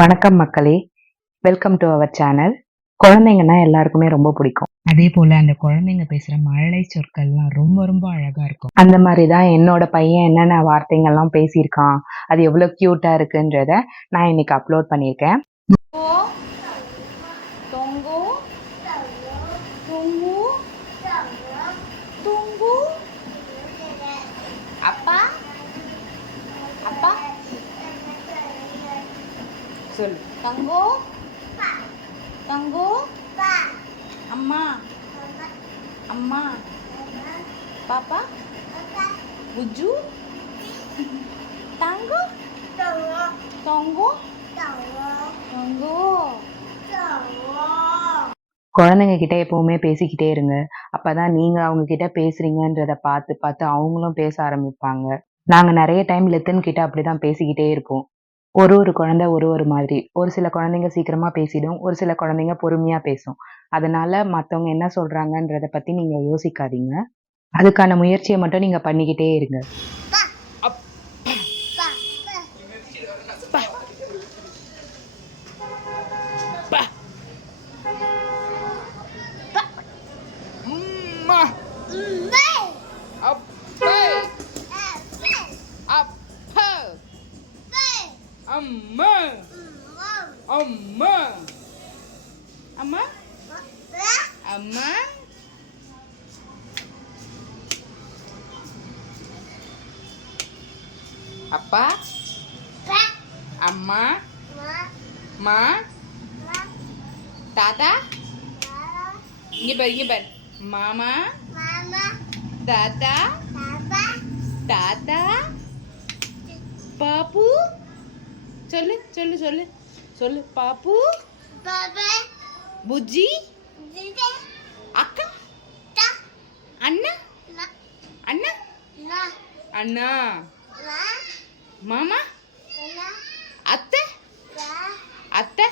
வணக்கம் மக்களே, welcome to our channel. குழந்தைங்கன்னா எல்லாருக்குமே ரொம்ப பிடிக்கும். அதே போல அந்த குழந்தைங்க பேசுற மழலை சொற்கள்லாம் ரொம்ப ரொம்ப அழகா இருக்கும். அந்த மாதிரி தான் என்னோட பையன் என்னென்ன வார்த்தைங்கள்லாம் பேசியிருக்கான், அது எவ்வளோ கியூட்டா இருக்குன்றத நான் இன்னைக்கு அப்லோட் பண்ணியிருக்கேன். Tunggu, tunggu, tunggu. Apa? Apa? Sul. Tunggu. Tunggu. Amma. Amma. Papa. Buju. Tunggu. Tunggu. Tunggu. குழந்தைங்க கிட்ட எப்பவுமே பேசிக்கிட்டே இருங்க. அப்பதான் நீங்க அவங்க கிட்ட பேசுறீங்கன்றத பார்த்து பார்த்து அவங்களும் பேச ஆரம்பிப்பாங்க. நாங்க நிறைய டைம் லித்தன் கிட்ட அப்படிதான் பேசிக்கிட்டே இருப்போம். ஒரு குழந்தை ஒரு மாதிரி. ஒரு சில குழந்தைங்க சீக்கிரமா பேசிடும். ஒரு சில குழந்தைங்க பொறுமையா பேசும். அதனால மத்தவங்க என்ன சொல்றாங்கன்றத பத்தி நீங்க யோசிக்காதீங்க. அதுக்கான முயற்சிய மட்டும் நீங்க பண்ணிக்கிட்டே இருங்க. Amma. Amma. Amma. Amma. Apa? Amma. Ma. Tata. Inger bar. Mama. Tata. Tata. Papu. சொல்லு சொல்லு சொல்லு சொல்லு பாப்பு புஜ்ஜி அக்கா அண்ணா அண்ணா அண்ணா மாமா அத்தை அத்தை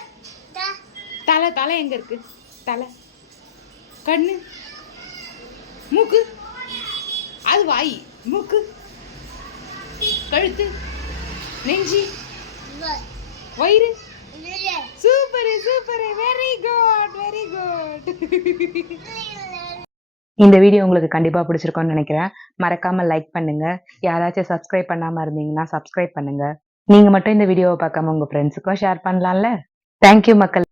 தலை தலை எங்க இருக்கு தலை கண்ணு மூக்கு அது வாய் மூக்கு கழுத்து நெஞ்சி வயிறு super super very good very good. இந்த வீடியோ உங்களுக்கு கண்டிப்பா பிடிச்சிருக்கும்னு நினைக்கிறேன். மறக்காம லைக் பண்ணுங்க. யாராச்சும் சப்ஸ்கிரைப் பண்ணாம இருந்தீங்கன்னா சப்ஸ்கிரைப் பண்ணுங்க. நீங்க மட்டும் இந்த வீடியோவை பார்க்காம உங்க ஃப்ரெண்ட்ஸுக்கும் ஷேர் பண்ணலாம்ல. தேங்க்யூ மக்கள்.